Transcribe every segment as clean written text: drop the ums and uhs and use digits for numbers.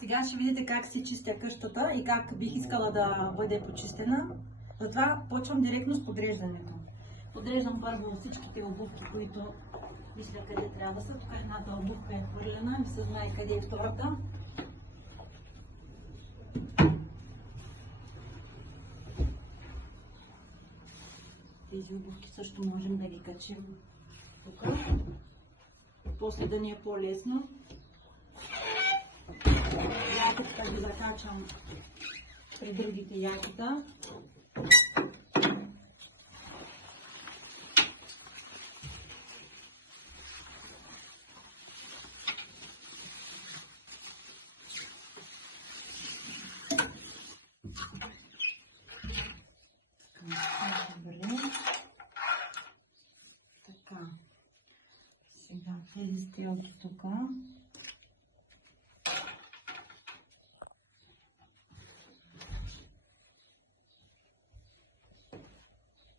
Сега ще видите как си чистя къщата и как бих искала да бъде почистена. Затова почвам директно с подреждането. Подреждам първо всичките обувки, които мисля къде трябва да са. Тук едната обувка е хвърлена, не се знае къде е втората. Тези обувки също можем да ги качим тук. После да ни е по-лесно. Яката ги закачам при другите якита. Така. Сега тези стрелки тук.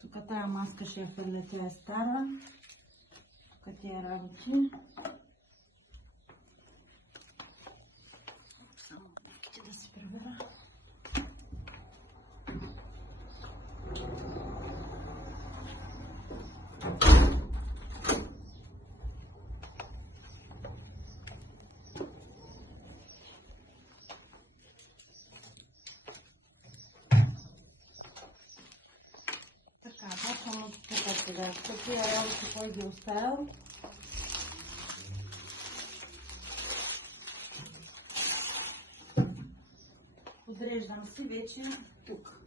Тук тая маска ще я хвърля, тя е стара. Тук тия работи. Само таките да си прибера. Почвам от тук сега. Такива работи, кой ги оставил. Подреждам си вече тук.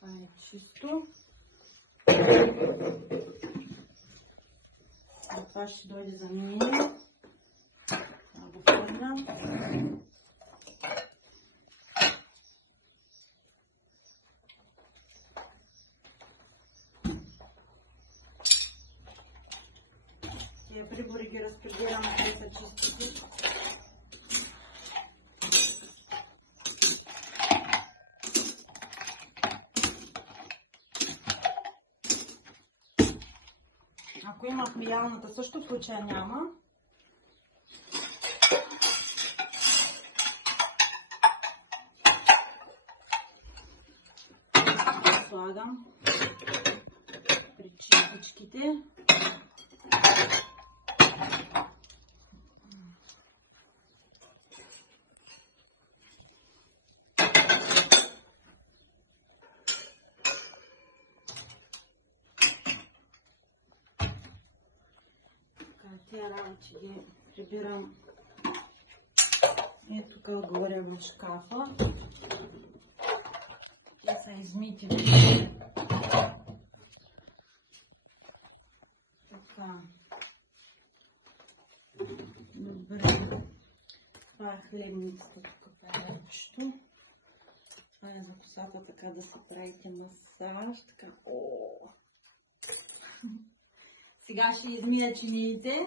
Това е чисто. Това ще дойде за мене. Това го хвърлям. Тия прибори ги разпределям, къде са чистите. Ако има в миялната, също в случая няма. Слагам при чистичките. Тия работи ги прибирам и тук отгоре в шкафа. Те са измити. Така. Добре. Това е хлебницата тук нещо. Това е за косата, така да се правите масаж. Така. О! Сега ще измия чиниите.